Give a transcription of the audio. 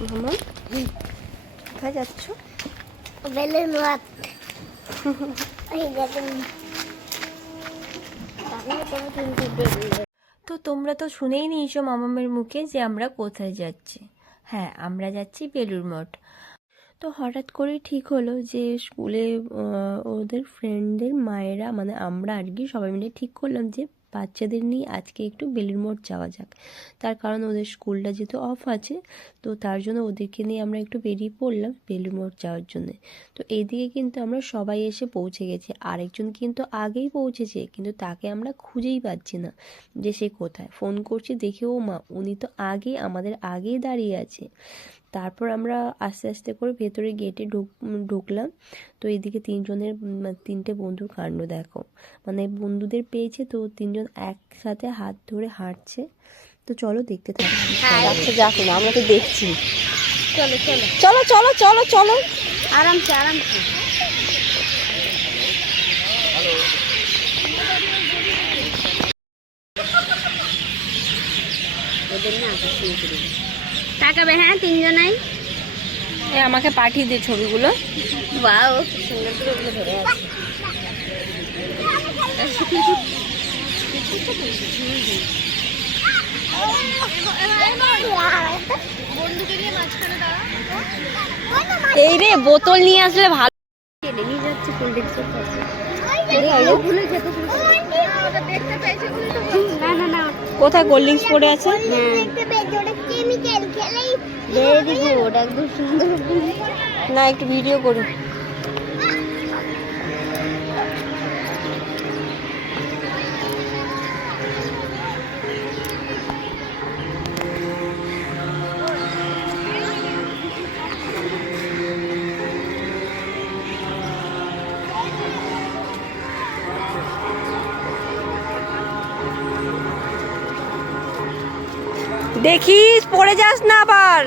মামা কোথায় যাচ্ছ? বেলুন মঠ। তো তোমরা তো শুনেই নিয়েছো মামামের মুখে যে আমরা কোথায় যাচ্ছি। হ্যাঁ, আমরা যাচ্ছি বেলুড় মঠ। তো হঠাৎ করেই ঠিক হলো যে স্কুলে ওদের ফ্রেন্ডদের মায়েরা মানে আমরা আর কি সবাই মিলে ঠিক করলাম যে বাচ্চাদের নিয়ে আজকে একটু বেলুড় মঠ যাওয়া যাক। তার কারণ ওদের স্কুলটা যেহেতু অফ আছে, তো তার জন্য ওদেরকে নিয়ে আমরা একটু বেরিয়ে পড়লাম বেলুড় মঠ যাওয়ার জন্যে। তো এইদিকে কিন্তু আমরা সবাই এসে পৌঁছে গেছি, আরেকজন কিন্তু আগেই পৌঁছেছে, কিন্তু তাকে আমরা খুঁজেই পাচ্ছি না যে সে কোথায়। ফোন করছি, দেখি ও মা উনি তো আমাদের আগেই দাঁড়িয়ে আছে। তারপর আমরা আস্তে আস্তে করে ভেতরে গেটে ঢুকলাম। তো এইদিকে তিনটে বন্ধুর কাণ্ড দেখো, মানে বন্ধুদের পেয়েছে তো তিনজন একসাথে হাত ধরে হাঁটছে। তো চলো দেখতে থাকি। আচ্ছা যাক না, আমরা তো দেখছি। চলো চলো চলো চলো চলো চলো আরামসে আরামসে। তাকাবে, হ্যাঁ তিনজনাই। আমাকে পাঠিয়ে দে ছবিগুলো। বাও, কি সুন্দর করে ওগুলো ধরে আছে। এই রে, বোতল নিয়ে আসলে ভালো। নিয়ে যাচ্ছে কোল্ড ড্রিঙ্কসের কাছে। না না না, কোথায় কোল্ড ড্রিঙ্কস পড়ে আছে? ভেরি গুড, একদম সুন্দর। না, একটু ভিডিও করি। দেখিস পড়ে যাস না আবার।